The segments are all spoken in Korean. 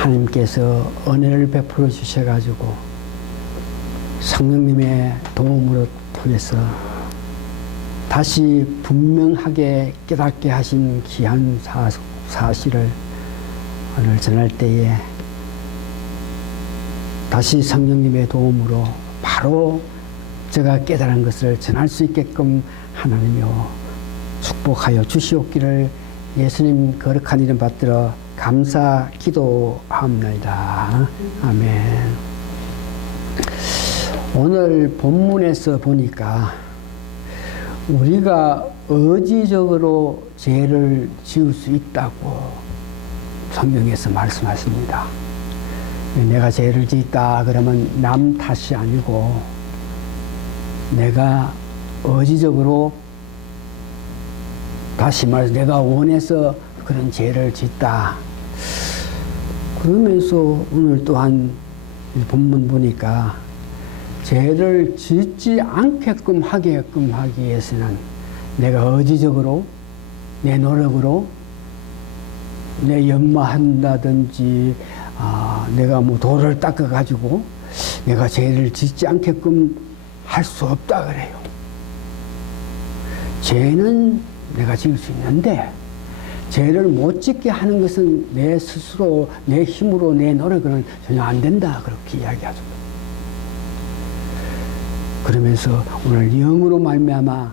하나님께서 은혜를 베풀어 주셔가지고 성령님의 도움으로 통해서 다시 분명하게 깨닫게 하신 귀한 사실을 오늘 전할 때에 다시 성령님의 도움으로 바로 제가 깨달은 것을 전할 수 있게끔 하나님이여 축복하여 주시옵기를 예수님 거룩한 이름 받들어 감사 기도합니다. 아멘. 오늘 본문에서 보니까 우리가 의지적으로 죄를 지을 수 있다고 성경에서 말씀하십니다. 내가 죄를 짓다 그러면 남 탓이 아니고 내가 의지적으로, 다시 말해서 내가 원해서 그런 죄를 짓다. 그러면서 오늘 또한 본문 보니까 죄를 짓지 않게끔 하게끔 하기 위해서는 내가 의지적으로 내 노력으로 내 연마한다든지 내가 뭐 돌을 닦아 가지고 내가 죄를 짓지 않게끔 할 수 없다 그래요. 죄는 내가 지을 수 있는데 죄를 못 짓게 하는 것은 내 스스로 내 힘으로 내 노력으로는 전혀 안 된다 그렇게 이야기하죠. 그러면서 오늘 영으로 말미암아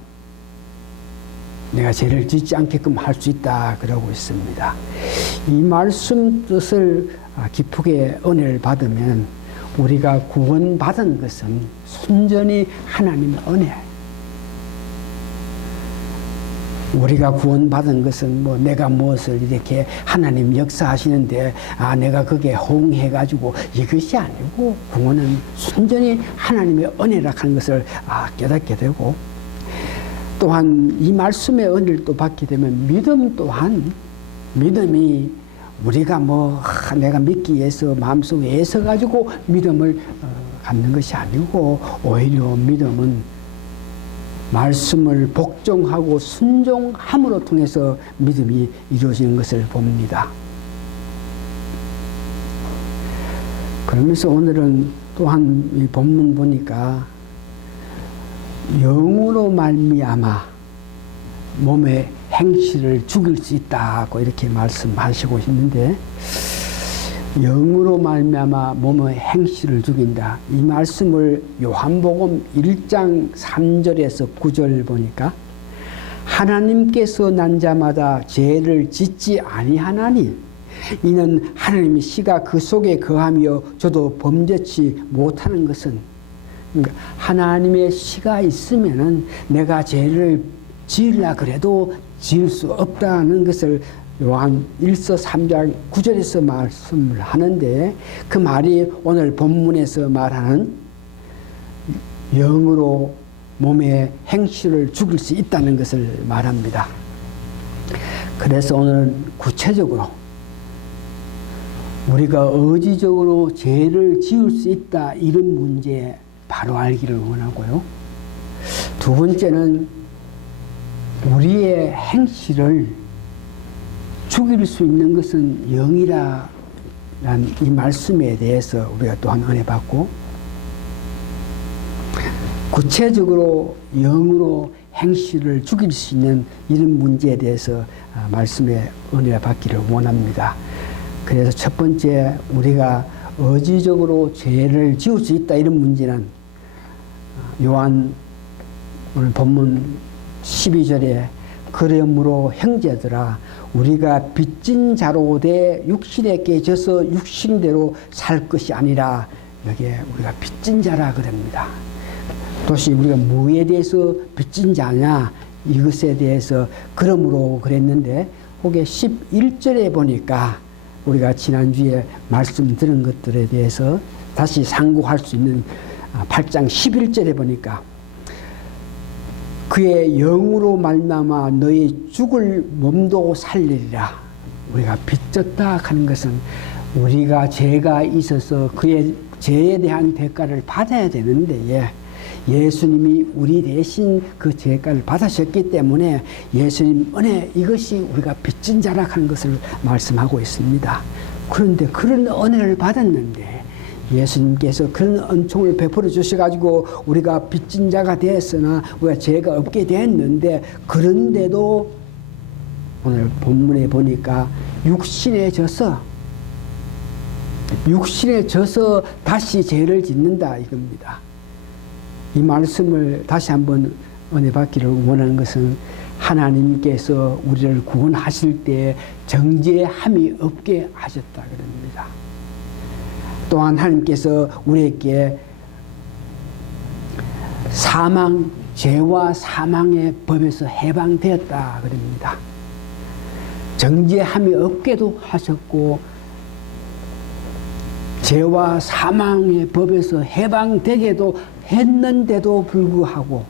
내가 죄를 짓지 않게끔 할 수 있다 그러고 있습니다. 이 말씀 뜻을 깊게 은혜를 받으면 우리가 구원받은 것은 순전히 하나님의 은혜. 우리가 구원받은 것은 뭐 내가 무엇을 이렇게 하나님 역사하시는데 내가 그게 호응해가지고 이것이 아니고 구원은 순전히 하나님의 은혜라 하는 것을 깨닫게 되고, 또한 이 말씀의 은혜를 또 받게 되면 믿음 또한, 믿음이 우리가 내가 믿기 위해서 마음속에 애써 가지고 믿음을 갖는 것이 아니고 오히려 믿음은 말씀을 복종하고 순종함으로 통해서 믿음이 이루어지는 것을 봅니다. 그러면서 오늘은 또한 이 본문 보니까 영으로 말미암아 몸의 행실을 죽일 수 있다고 이렇게 말씀하시고 있는데, 영으로 말미암아 몸의 행실을 죽인다. 이 말씀을 요한복음 1장 3절에서 9절 보니까 하나님께서 난 자마다 죄를 짓지 아니하나니 이는 하나님의 씨가 그 속에 거하며 저도 범죄치 못하는 것은, 그러니까 하나님의 씨가 있으면은 내가 죄를 지으려 그래도 지을 수 없다는 것을 요한 1서 3장 9절에서 말씀을 하는데, 그 말이 오늘 본문에서 말하는 영으로 몸의 행실을 죽일 수 있다는 것을 말합니다. 그래서 오늘은 구체적으로 우리가 의지적으로 죄를 지을 수 있다 이런 문제 바로 알기를 원하고요. 두 번째는 우리의 행실을 죽일 수 있는 것은 영이라는 이 말씀에 대해서 우리가 또한 은혜 받고, 구체적으로 영으로 행실을 죽일 수 있는 이런 문제에 대해서 말씀의 은혜 받기를 원합니다. 그래서 첫 번째, 우리가 의지적으로 죄를 지을 수 있다 이런 문제는 요한 오늘 본문 12절에 그러므로 형제들아 우리가 빚진 자로 돼 육신에 깨져서 육신대로 살 것이 아니라, 여기에 우리가 빚진 자라 그럽니다. 도시 우리가 뭐에 대해서 빚진 자냐 이것에 대해서 그러므로 그랬는데, 거기에 11절에 보니까 우리가 지난주에 말씀 들은 것들에 대해서 다시 상고할 수 있는 8장 11절에 보니까 그의 영으로 말미암아 너희 죽을 몸도 살리리라. 우리가 빚졌다 하는 것은 우리가 죄가 있어서 그의 죄에 대한 대가를 받아야 되는데, 예수님이 우리 대신 그 죄가를 받으셨기 때문에 예수님 은혜, 이것이 우리가 빚진 자라 하는 것을 말씀하고 있습니다. 그런데 그런 은혜를 받았는데 예수님께서 그런 은총을 베풀어 주셔가지고 우리가 빚진 자가 되었으나 우리가 죄가 없게 됐는데, 그런데도 오늘 본문에 보니까 육신에 져서 다시 죄를 짓는다 이겁니다. 이 말씀을 다시 한번 은혜 받기를 원하는 것은, 하나님께서 우리를 구원하실 때 정죄함이 없게 하셨다 그럽니다. 또한 하나님께서 우리에게 죄와 사망의 법에서 해방되었다 그럽니다. 정죄함이 없게도 하셨고 죄와 사망의 법에서 해방되게도 했는데도 불구하고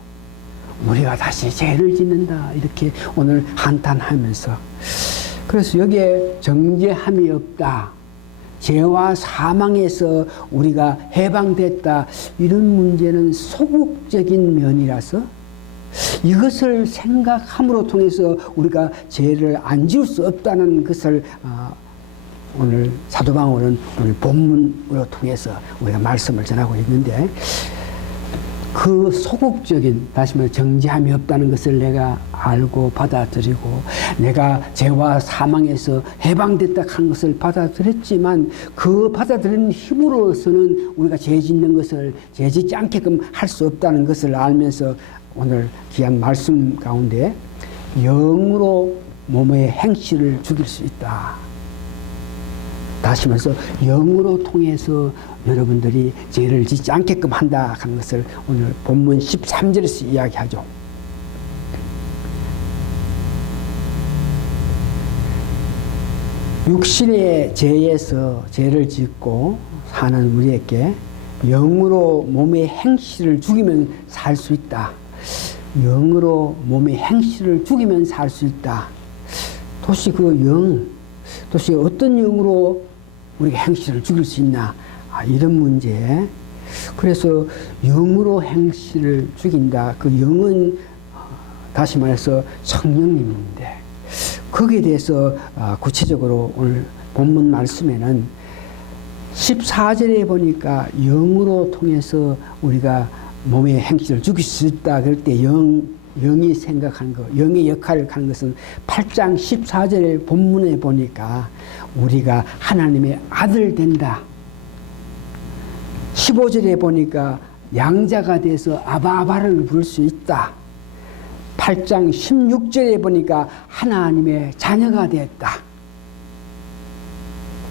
우리가 다시 죄를 짓는다 이렇게 오늘 한탄하면서, 그래서 여기에 정죄함이 없다, 죄와 사망에서 우리가 해방됐다, 이런 문제는 소극적인 면이라서 이것을 생각함으로 통해서 우리가 죄를 안 지을 수 없다는 것을 오늘 사도 바울은 오늘 본문으로 통해서 우리가 말씀을 전하고 있는데, 그 소극적인, 다시 말해 정죄함이 없다는 것을 내가 알고 받아들이고 내가 죄와 사망에서 해방됐다 하는 것을 받아들였지만, 그 받아들이는 힘으로서는 우리가 죄 짓는 것을 죄 짓지 않게끔 할 수 없다는 것을 알면서 오늘 귀한 말씀 가운데 영으로 몸의 행실을 죽일 수 있다. 다시 말해서 영으로 통해서 여러분들이 죄를 짓지 않게끔 한다 하는 것을 오늘 본문 13절에서 이야기하죠. 육신의 죄에서 죄를 짓고 사는 우리에게 영으로 몸의 행실을 죽이면 살 수 있다. 영으로 몸의 행실을 죽이면 살 수 있다. 도대체 도대체 어떤 영으로 우리가 행실을 죽일 수 있나? 이런 문제. 그래서 영으로 행실을 죽인다. 그 영은 다시 말해서 성령님인데, 거기에 대해서 구체적으로 오늘 본문 말씀에는 14절에 보니까 영으로 통해서 우리가 몸의 행실을 죽일 수 있다. 그럴 때 영이 생각하는 것, 영의 역할을 하는 것은 8장 14절의 본문에 보니까 우리가 하나님의 아들 된다. 15절에 보니까 양자가 돼서 아바아바를 부를 수 있다. 8장 16절에 보니까 하나님의 자녀가 되었다.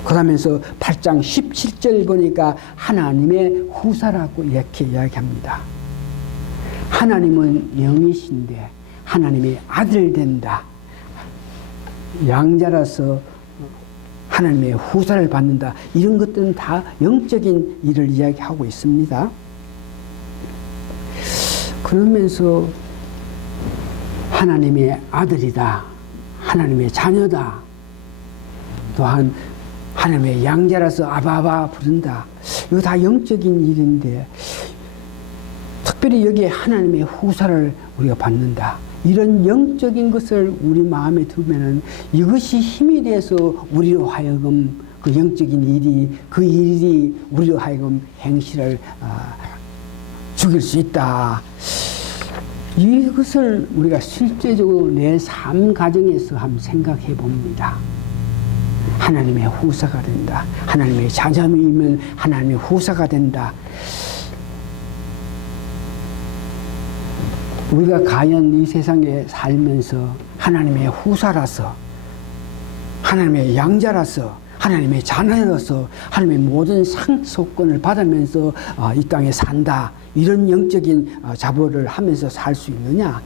그러면서 8장 17절 보니까 하나님의 후사라고 이렇게 이야기합니다. 하나님은 영이신데 하나님의 아들 된다. 양자라서 하나님의 후사를 받는다. 이런 것들은 다 영적인 일을 이야기하고 있습니다. 그러면서 하나님의 아들이다. 하나님의 자녀다. 또한 하나님의 양자라서 아바아바 부른다. 이거 다 영적인 일인데, 특별히 여기에 하나님의 후사를 우리가 받는다. 이런 영적인 것을 우리 마음에 두면은 이것이 힘이 돼서 우리로 하여금 그 영적인 일이, 그 일이 우리로 하여금 행실을 죽일 수 있다. 이것을 우리가 실제적으로 내 삶 가정에서 한번 생각해 봅니다. 하나님의 후사가 된다. 하나님의 자녀이면 하나님의 후사가 된다. 우리가 과연 이 세상에 살면서 하나님의 후사라서, 하나님의 양자라서, 하나님의 자녀로서 하나님의 모든 상속권을 받으면서 이 땅에 산다. 이런 영적인 자보를 하면서 살 수 있느냐?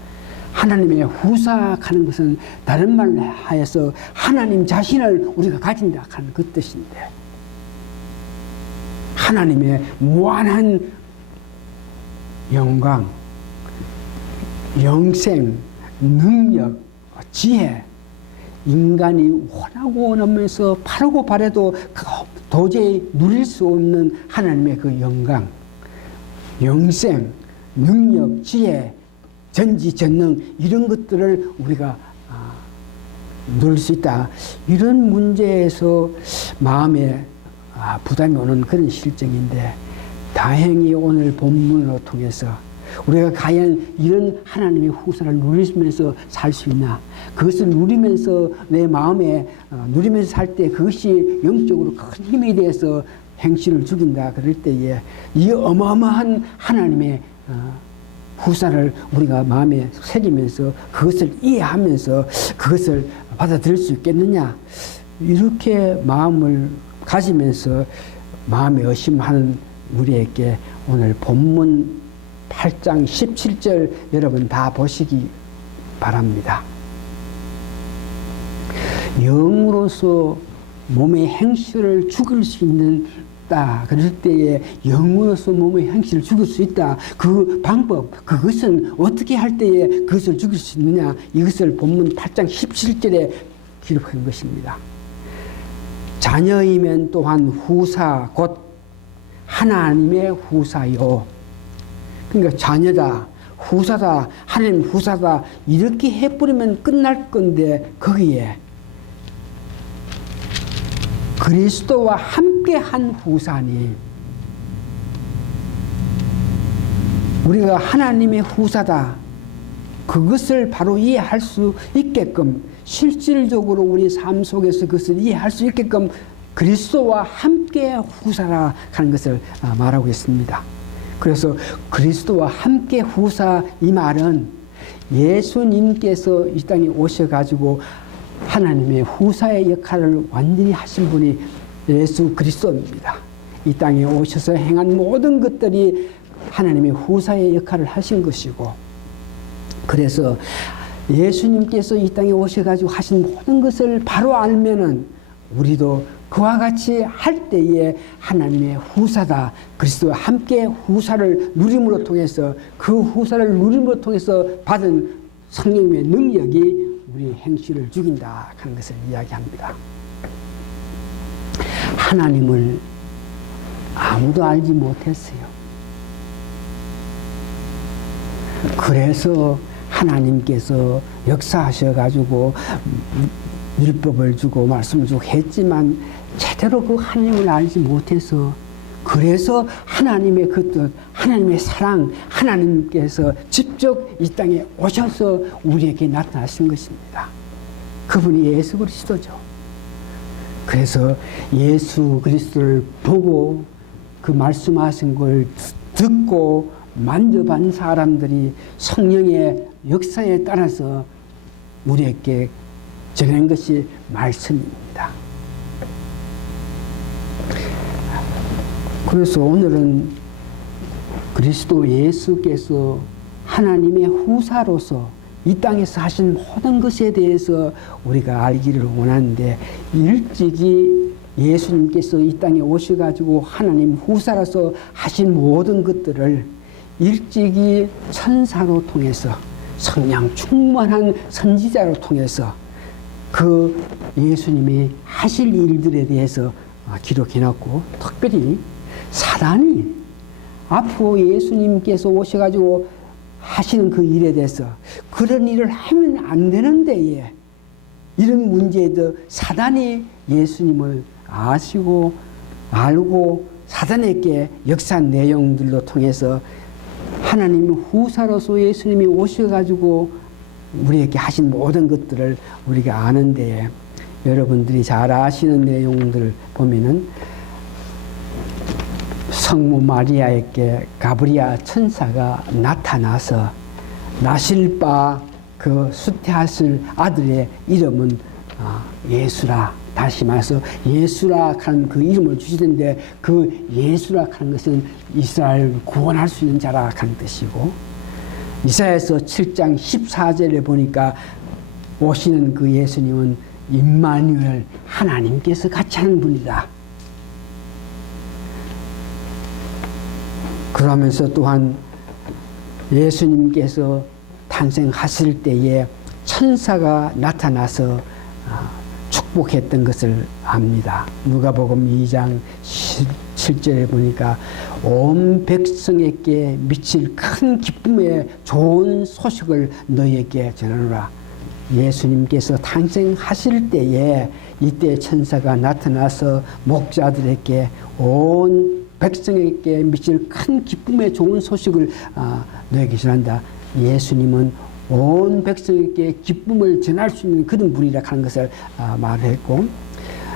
하나님의 후사하는 것은 다른 말로 하여서 하나님 자신을 우리가 가진다 하는 그 뜻인데, 하나님의 무한한 영광, 영생, 능력, 지혜, 인간이 원하고 원하면서 바라고 바라도 도저히 누릴 수 없는 하나님의 그 영광, 영생, 능력, 지혜, 전지전능, 이런 것들을 우리가 누릴 수 있다. 이런 문제에서 마음에 부담이 오는 그런 실정인데, 다행히 오늘 본문을 통해서 우리가 과연 이런 하나님의 후사를 누리면서 살 수 있나? 그것을 누리면서 내 마음에 누리면서 살 때 그것이 영적으로 큰 힘이 돼서 행실을 죽인다. 그럴 때에 이 어마어마한 하나님의 후사를 우리가 마음에 새기면서 그것을 이해하면서 그것을 받아들일 수 있겠느냐? 이렇게 마음을 가지면서 마음에 의심하는 우리에게 오늘 본문 8장 17절 여러분 다 보시기 바랍니다. 영으로서 몸의 행실을 죽일 수 있다. 그럴 때에 영으로서 몸의 행실을 죽일 수 있다. 그 방법, 그것은 어떻게 할 때에 그것을 죽일 수 있느냐. 이것을 본문 8장 17절에 기록한 것입니다. 자녀이면 또한 후사 곧 하나님의 후사요. 그러니까 자녀다, 후사다, 하나님 후사다 이렇게 해버리면 끝날 건데 거기에 그리스도와 함께한 후사니 우리가 하나님의 후사다. 그것을 바로 이해할 수 있게끔 실질적으로 우리 삶 속에서 그것을 이해할 수 있게끔 그리스도와 함께 후사라 하는 것을 말하고 있습니다. 그래서 그리스도와 함께 후사 이 말은 예수님께서 이 땅에 오셔가지고 하나님의 후사의 역할을 완전히 하신 분이 예수 그리스도입니다. 이 땅에 오셔서 행한 모든 것들이 하나님의 후사의 역할을 하신 것이고, 그래서 예수님께서 이 땅에 오셔가지고 하신 모든 것을 바로 알면은 우리도 그와 같이 할 때에 하나님의 후사다. 그리스도와 함께 후사를 누림으로 통해서 그 후사를 누림으로 통해서 받은 성령님의 능력이 우리의 행실을 죽인다 하는 것을 이야기합니다. 하나님을 아무도 알지 못했어요. 그래서 하나님께서 역사하셔가지고 율법을 주고 말씀을 주고 했지만 제대로 그 하나님을 알지 못해서, 그래서 하나님의 그 뜻, 하나님의 사랑, 하나님께서 직접 이 땅에 오셔서 우리에게 나타나신 것입니다. 그분이 예수 그리스도죠. 그래서 예수 그리스도를 보고 그 말씀하신 걸 듣고 만져본 사람들이 성령의 역사에 따라서 우리에게 전한 것이 말씀입니다. 그래서 오늘은 그리스도 예수께서 하나님의 후사로서 이 땅에서 하신 모든 것에 대해서 우리가 알기를 원하는데, 일찍이 예수님께서 이 땅에 오셔가지고 하나님 후사로서 하신 모든 것들을 일찍이 천사로 통해서 성령 충만한 선지자로 통해서 그 예수님이 하실 일들에 대해서 기록해놨고, 특별히 사단이 앞으로 예수님께서 오셔가지고 하시는 그 일에 대해서 그런 일을 하면 안 되는데 이런 문제에도 사단이 예수님을 아시고 알고 사단에게 역사한 내용들로 통해서 하나님 후사로서 예수님이 오셔가지고 우리에게 하신 모든 것들을 우리가 아는데, 여러분들이 잘 아시는 내용들 보면은 성모 마리아에게 가브리엘 천사가 나타나서 나실 바 그 수태하실 아들의 이름은 예수라, 다시 말해서 예수라 하는 그 이름을 주시는데, 그 예수라 하는 것은 이스라엘을 구원할 수 있는 자라 하는 뜻이고, 이사야서 7장 14절에 보니까 오시는 그 예수님은 임마누엘, 하나님께서 같이 하는 분이다. 그러면서 또한 예수님께서 탄생하실 때에 천사가 나타나서 축복했던 것을 압니다. 누가복음 2장 7절에 보니까 온 백성에게 미칠 큰 기쁨의 좋은 소식을 너희에게 전하노라. 예수님께서 탄생하실 때에 이때 천사가 나타나서 목자들에게 온 백성에게 미칠 큰 기쁨의 좋은 소식을 너에게 전한다. 예수님은 온 백성에게 기쁨을 전할 수 있는 그런 분이라 하는 것을 말했고,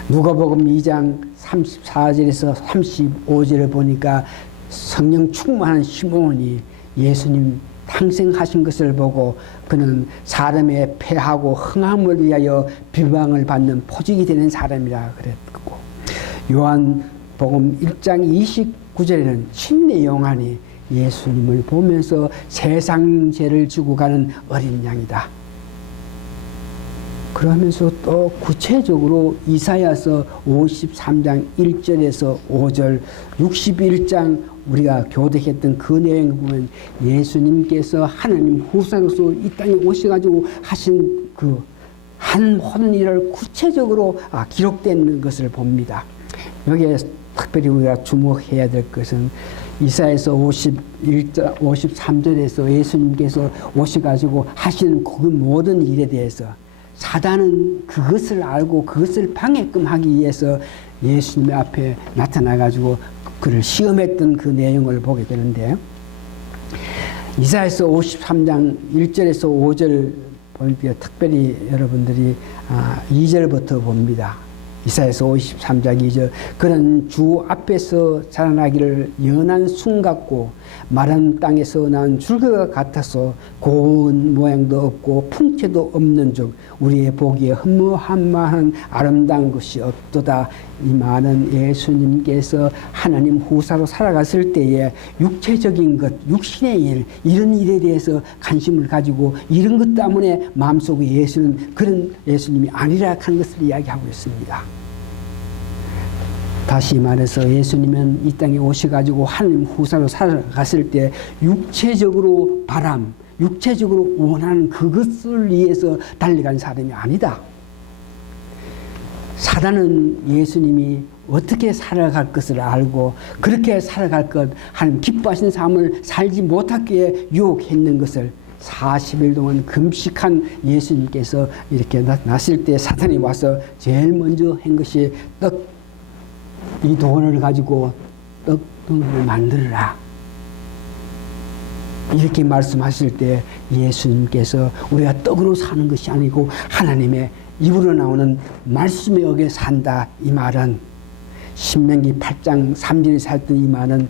누가복음 2장 34절에서 35절을 보니까 성령 충만한 시몬이 예수님 탄생하신 것을 보고 그는 사람의 패하고 흥함을 위하여 비방을 받는 포직이 되는 사람이라 그랬고, 요한복음 1장 29절에는 침례 요한이 예수님을 보면서 세상 죄를 지고 가는 어린 양이다. 그러면서 또 구체적으로 이사야서 53장 1절에서 5절, 61장 우리가 교독했던 그 내용을 보면 예수님께서 하나님 후사로서 이 땅에 오셔가지고 하신 그 한 모든 일을 구체적으로 기록된 것을 봅니다. 여기에 특별히 우리가 주목해야 될 것은 이사야서 53절에서 예수님께서 오셔가지고 하시는 그 모든 일에 대해서 사단은 그것을 알고 그것을 방해끔 하기 위해서 예수님 앞에 나타나가지고 그를 시험했던 그 내용을 보게 되는데, 이사야서 53장 1절에서 5절 보니까 특별히 여러분들이 2절부터 봅니다. 이사야서 53장 2절, 그는 주 앞에서 자라나기를 연한 순 같고 마른 땅에서 난 줄기가 같아서 고운 모양도 없고 풍채도 없는 즉 우리의 보기에 흠모한만한 아름다운 것이 없도다. 이 말은 예수님께서 하나님 후사로 살아갔을 때에 육체적인 것, 육신의 일, 이런 일에 대해서 관심을 가지고 이런 것 때문에 마음속에 예수는 그런 예수님이 아니라 하는 것을 이야기하고 있습니다. 다시 말해서 예수님은 이 땅에 오셔가지고 하나님 후사로 살아갔을 때 육체적으로 바람, 육체적으로 원하는 그것을 위해서 달려간 사람이 아니다. 사단은 예수님이 어떻게 살아갈 것을 알고 그렇게 살아갈 것, 하나님 기뻐하시는 삶을 살지 못하게 유혹했는 것을 40일 동안 금식한 예수님께서 이렇게 나실 때 사단이 와서 제일 먼저 한 것이 이 돈을 가지고 떡을 만들어라. 이렇게 말씀하실 때 예수님께서 우리가 떡으로 사는 것이 아니고 하나님의 입으로 나오는 말씀에 어겨 산다. 이 말은 신명기 8장 3절에 살던 이 말은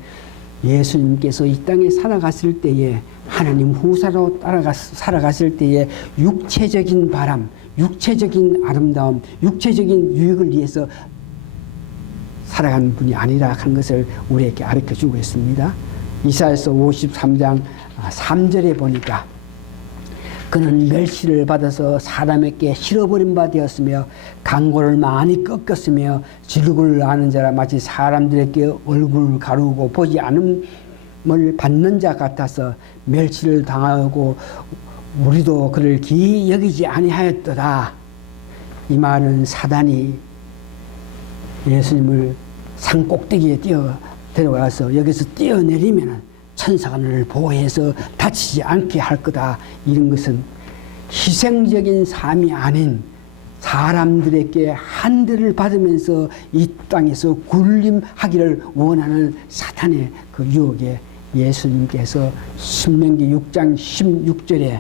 예수님께서 이 땅에 살아갔을 때에 하나님 후사로 살아갔을 때에 육체적인 바람, 육체적인 아름다움, 육체적인 유익을 위해서 살아가는 분이 아니라 하는 것을 우리에게 가르쳐주고 있습니다. 이사야서 53장 3절에 보니까 그는 멸시를 받아서 사람에게 실어버린 바 되었으며 강고를 많이 꺾었으며 질국을 아는 자라 마치 사람들에게 얼굴을 가르고 보지 않음을 받는 자 같아서 멸시를 당하고 우리도 그를 기이 여기지 아니하였도다. 이 말은 사단이 예수님을 산 꼭대기에 데려가서 여기서 뛰어내리면 천사가 너를 보호해서 다치지 않게 할 거다. 이런 것은 희생적인 삶이 아닌 사람들에게 한 대를 받으면서 이 땅에서 군림하기를 원하는 사탄의 그 유혹에 예수님께서 신명기 6장 16절에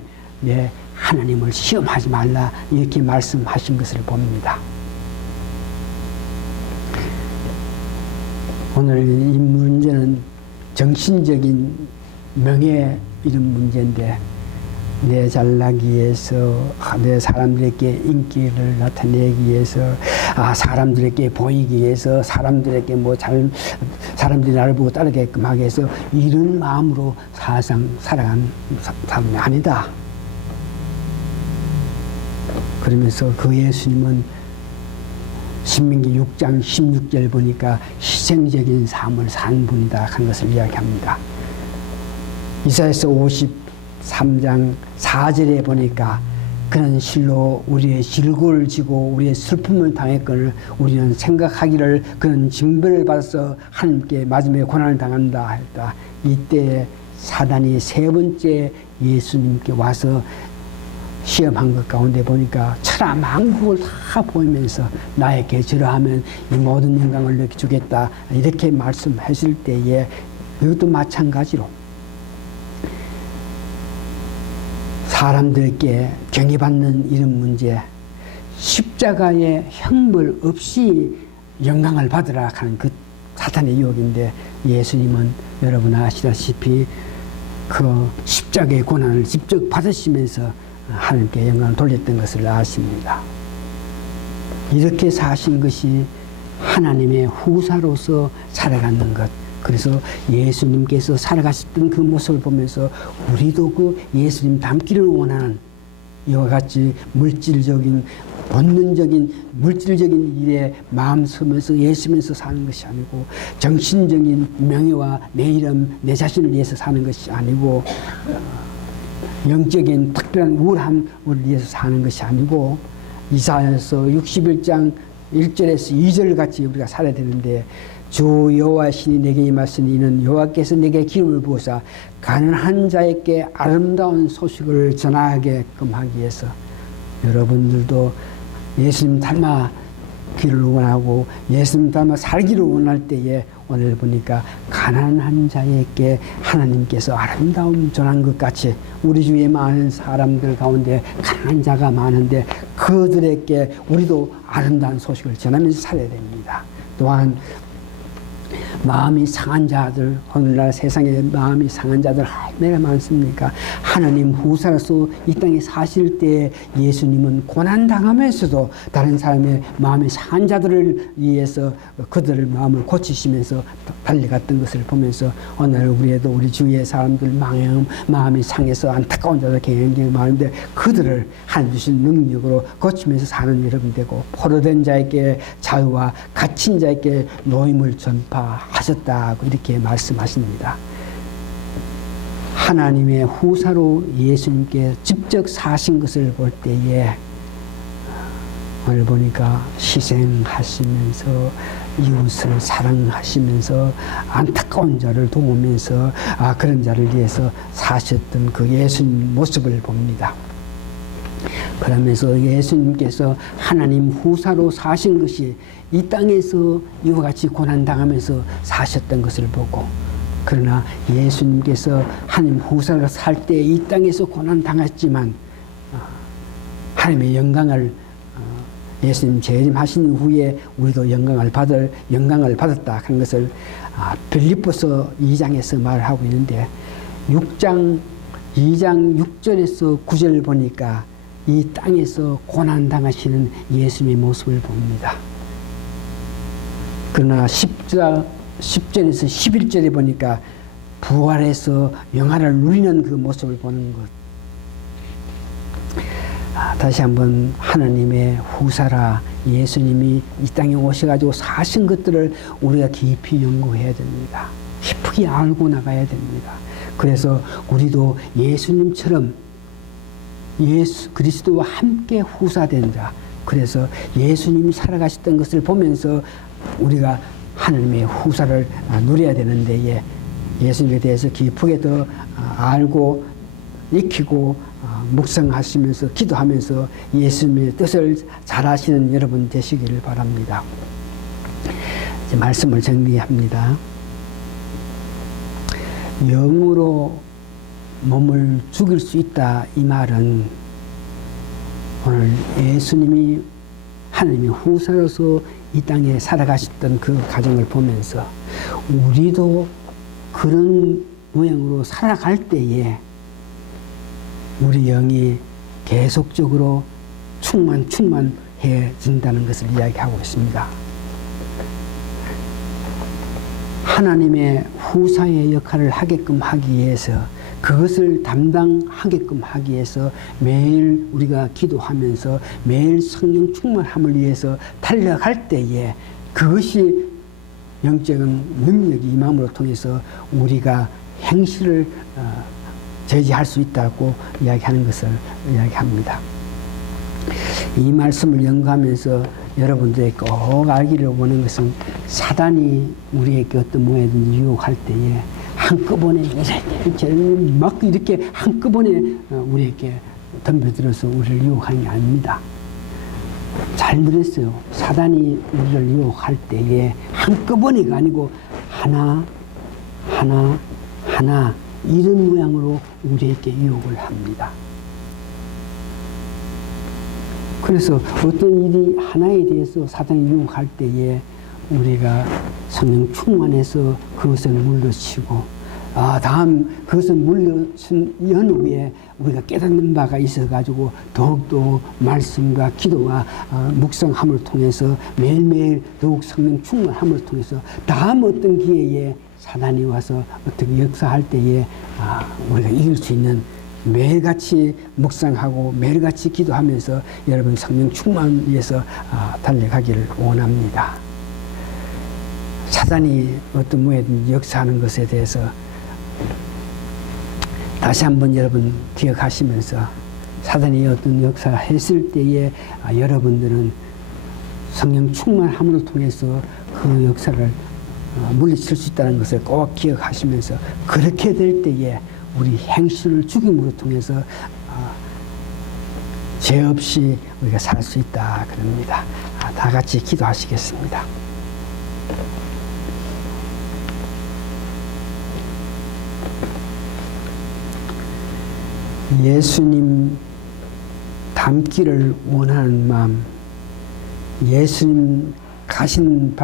하나님을 시험하지 말라 이렇게 말씀하신 것을 봅니다. 오늘 이 문제는 정신적인 명예 이런 문제인데 내 잘나기 위해서 내 사람들에게 인기를 나타내기 위해서 사람들에게 보이기 위해서 사람들에게 사람들이 나를 보고 따르게끔 하기 위해서 이런 마음으로 사상 살아간 사람이 아니다. 그러면서 그 예수님은 신명기 6장 16절 보니까 희생적인 삶을 산 분이다 하는 것을 이야기합니다. 이사야서 53장 4절에 보니까 그는 실로 우리의 질고를 지고 우리의 슬픔을 당했거늘 우리는 생각하기를 그는 징벌을 받아서 하나님께 마지막에 고난을 당한다 했다. 이때 사단이 세 번째 예수님께 와서 시험한 것 가운데 보니까 천하 만국을 다 보이면서 나에게 절하하면 이 모든 영광을 너에게 주겠다 이렇게 말씀하실 때에 이것도 마찬가지로 사람들께 경외받는 이런 문제, 십자가의 형벌 없이 영광을 받으라 하는 그 사탄의 유혹인데, 예수님은 여러분 아시다시피 그 십자가의 고난을 직접 받으시면서 하나님께 영광을 돌렸던 것을 아십니다. 이렇게 사신 것이 하나님의 후사로서 살아가는 것. 그래서 예수님께서 살아가셨던 그 모습을 보면서 우리도 그 예수님 닮기를 원하는 이와 같이 물질적인 본능적인 물질적인 일에 마음 쓰면서 예수면서 사는 것이 아니고, 정신적인 명예와 내 이름 내 자신을 위해서 사는 것이 아니고, 영적인 특별한 우월함을 위해서 사는 것이 아니고, 이사야서 61장 1절에서 2절 같이 우리가 살아야 되는데, 주 여호와 신이 내게 임하시니 이는 여호와께서 내게 기름을 부으사 가난한 자에게 아름다운 소식을 전하게끔 하기 위해서, 여러분들도 예수님 닮아 기를 원하고 예수님 닮아 살기를 원할 때에 오늘 보니까 가난한 자에게 하나님께서 아름다움 전한 것 같이, 우리 주위에 많은 사람들 가운데 가난한 자가 많은데 그들에게 우리도 아름다운 소식을 전하면서 살아야 됩니다. 또한 마음이 상한 자들, 오늘날 세상에 마음이 상한 자들 얼마나 많습니까? 하나님 후사로서 이 땅에 사실 때 예수님은 고난당하면서도 다른 사람의 마음이 상한 자들을 위해서 그들의 마음을 고치시면서 달려갔던 것을 보면서 오늘 우리에도 우리 주위의 사람들 마음이 상해서 안타까운 자들 굉장히 많은데 그들을 하나님 주신 능력으로 고치면서 사는 여러분 되고, 포로된 자에게 자유와 갇힌 자에게 노임을 전파하셨다고 이렇게 말씀하십니다. 하나님의 후사로 예수님께 직접 사신 것을 볼 때에 오늘 보니까 희생하시면서 이웃을 사랑하시면서 안타까운 자를 도우면서 그런 자를 위해서 사셨던 그 예수님 모습을 봅니다. 그러면서 예수님께서 하나님 후사로 사신 것이 이 땅에서 이와 같이 고난당하면서 사셨던 것을 보고, 그러나 예수님께서 하나님 후사로 살 때 이 땅에서 고난당했지만 하나님의 영광을 예수님 재림하신 후에 우리도 영광을 받았다 하는 것을 빌립보서 2장에서 말하고 있는데, 2장 6절에서 9절을 보니까 이 땅에서 고난당하시는 예수님의 모습을 봅니다. 그러나 10절에서 11절에 보니까 부활해서 영화를 누리는 그 모습을 보는 것. 다시 한번 하나님의 후사라 예수님이 이 땅에 오셔가지고 사신 것들을 우리가 깊이 연구해야 됩니다. 깊이 알고 나가야 됩니다. 그래서 우리도 예수님처럼 예수 그리스도와 함께 후사된 자, 그래서 예수님이 살아가셨던 것을 보면서 우리가 하나님의 후사를 누려야 되는데, 예수님에 대해서 깊게 더 알고 익히고 묵상하시면서 기도하면서 예수님의 뜻을 잘 아시는 여러분 되시기를 바랍니다. 이제 말씀을 정리합니다. 영으로 몸을 죽일 수 있다, 이 말은 오늘 예수님이 하나님의 후사로서 이 땅에 살아가셨던 그 과정을 보면서 우리도 그런 모양으로 살아갈 때에 우리 영이 계속적으로 충만해진다는 것을 이야기하고 있습니다. 하나님의 후사의 역할을 하게끔 하기 위해서, 그것을 담당하게끔 하기 위해서 매일 우리가 기도하면서 매일 성령 충만함을 위해서 달려갈 때에 그것이 영적인 능력이 임함으로 통해서 우리가 행실을 제지할 수 있다고 이야기하는 것을 이야기합니다. 이 말씀을 연구하면서 여러분들이 꼭 알기를 원하는 것은, 사단이 우리에게 어떤 모양이든지 유혹할 때에 한꺼번에 막 이렇게 한꺼번에 우리에게 덤벼들어서 우리를 유혹하는 게 아닙니다. 잘 들었어요. 사단이 우리를 유혹할 때에 한꺼번에가 아니고 하나 이런 모양으로 우리에게 유혹을 합니다. 그래서 어떤 일이 하나에 대해서 사단이 유혹할 때에 우리가 성령 충만해서 그것을 물러치고 다음 그것을 물러친 연후에 우리가 깨닫는 바가 있어가지고 더욱더 말씀과 기도와 묵상함을 통해서 매일매일 더욱 성령 충만함을 통해서 다음 어떤 기회에 사단이 와서 어떻게 역사할 때에 우리가 이길 수 있는 매일같이 묵상하고 매일같이 기도하면서 여러분 성령 충만을 위해서 달려가기를 원합니다. 사단이 어떤 모양이든지 역사하는 것에 대해서 다시 한번 여러분 기억하시면서 사단이 어떤 역사했을 때에 여러분들은 성령 충만함을 통해서 그 역사를 물리칠 수 있다는 것을 꼭 기억하시면서 그렇게 될 때에 우리 행실을 죽임으로 통해서 죄 없이 우리가 살 수 있다 그럽니다. 다 같이 기도하시겠습니다. 예수님 닮기를 원하는 마음, 예수님 가신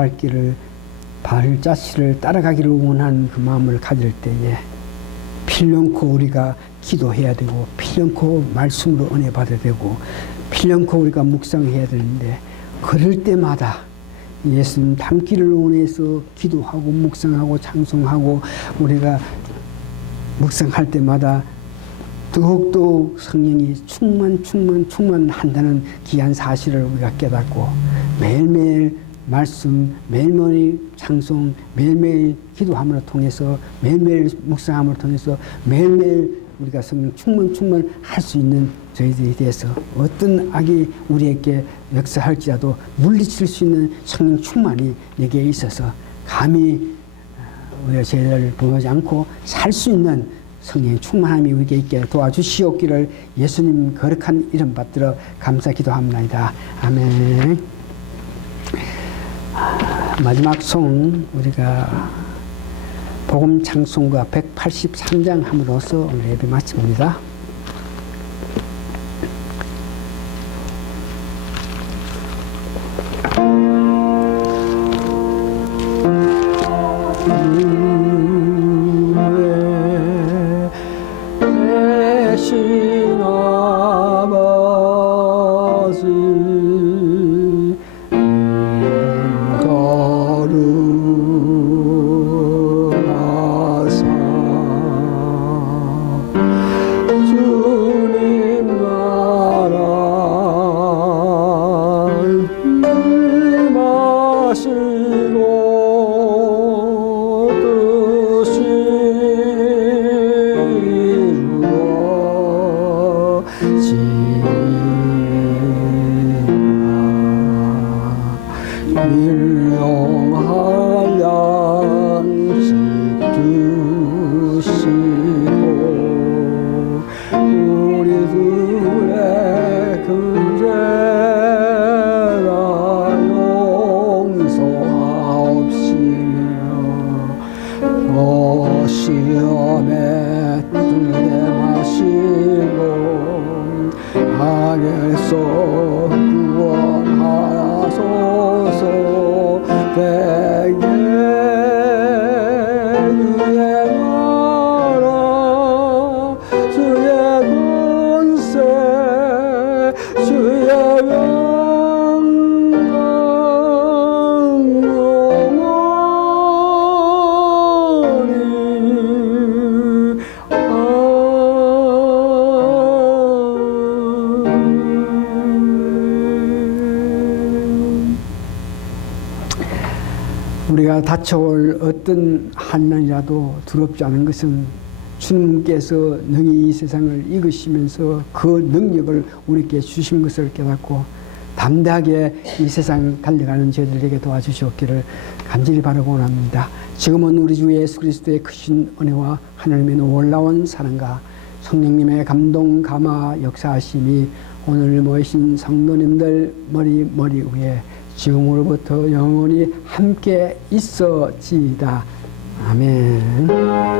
발자취를 따라가기를 원하는 그 마음을 가질 때에 필연코 우리가 기도해야 되고 필연코 말씀으로 은혜 받아야 되고 필연코 우리가 묵상해야 되는데 그럴 때마다 예수님 닮기를 원해서 기도하고 묵상하고 찬송하고 우리가 묵상할 때마다 더욱더 성령이 충만한다는 귀한 사실을 우리가 깨닫고 매일매일 말씀, 매일매일 찬송, 매일매일 기도함을 통해서 매일매일 묵상함을 통해서 매일매일 우리가 성령 충만할 수 있는 저희들이 돼서 어떤 악이 우리에게 역사할지라도 물리칠 수 있는 성령 충만이 내게 있어서 감히 우리가 죄를 범하지 않고 살 수 있는 성령의 충만함이 우리에게 있게 도와주시옵기를 예수님 거룩한 이름 받들어 감사 기도합니다. 아멘. 마지막 송 우리가 복음 찬송가 183장 함으로써 오늘 예배 마칩니다. 시험에 뚫게 마시고 악에서 구원하소서. 내게 유행하라 주의 권세 주의 우리가 닥쳐올 어떤 환난이라도 두렵지 않은 것은 주님께서 능히 이 세상을 이끄시면서 그 능력을 우리에게 주신 것을 깨닫고 담대하게 이 세상을 달려가는 저희들에게 도와주시옵기를 간절히 바라고 원합니다. 지금은 우리 주 예수 그리스도의 크신 은혜와 하나님의 놀라운 사랑과 성령님의 감동 감화 역사하심이 오늘 모이신 성도님들 머리 위에 지금으로부터 영원히 함께 있어지이다. 아멘.